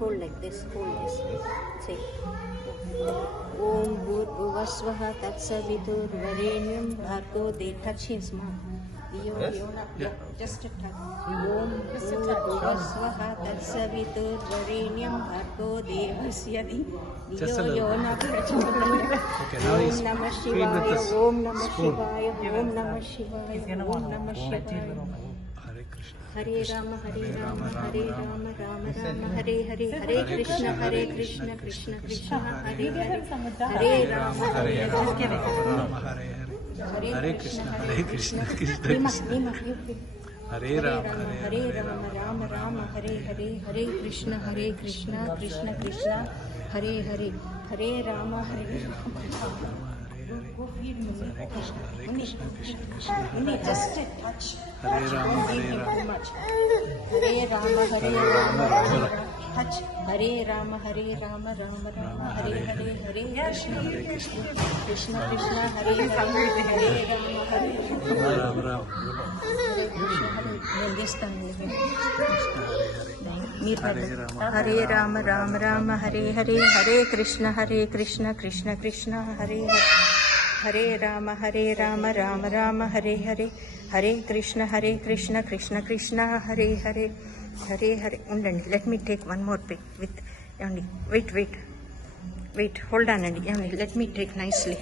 hold like this, hold this. Say, Om Bhurvuvasvaha Tatsaviturvarenyam Bhargo De touch his mouth. Just a touch. Om Bhurvuvasvaha Tatsaviturvarenyam Bhargo Devasya Dhiyo Yo Na Prachodayat. Om Namah Shivaya, Om Namah Shivaya, Om Namah Shivaya, Om Namah Shivaya. Hare Rama, Hare Rama, Hare Rama, Rama Rama, Hare Hare, Hare Krishna, Krishna Krishna, Hare Hare, Hare Rama, Hare Rama, Hare Krishna, Krishna Krishna, Hare Rama, Hare Rama, Rama Rama, Hare Hare, Hare Krishna, Krishna Krishna, Hare Hare, Hare Rama, Hare Rama. Go feed me. Just a touch. Hare Rama, Hare Rama. Hare Rama, Hare Rama, touch. Hare Rama, Hare Rama, Rama Rama, Hare Hare, Hare Krishna, Krishna Krishna, Hare Hare, Hare Rama, Hare Rama, Hare Krishna, Hare Rama, Rama Rama, Hare Hare, Hare Krishna, Krishna Krishna, Hare Hare. Hare Rama, Rama Rama, Hare Hare, Hare Krishna, Krishna Krishna, Hare Hare, Hare Hare. Undandi, let me take one more pic with, wait, hold on, Andy, let me take nicely.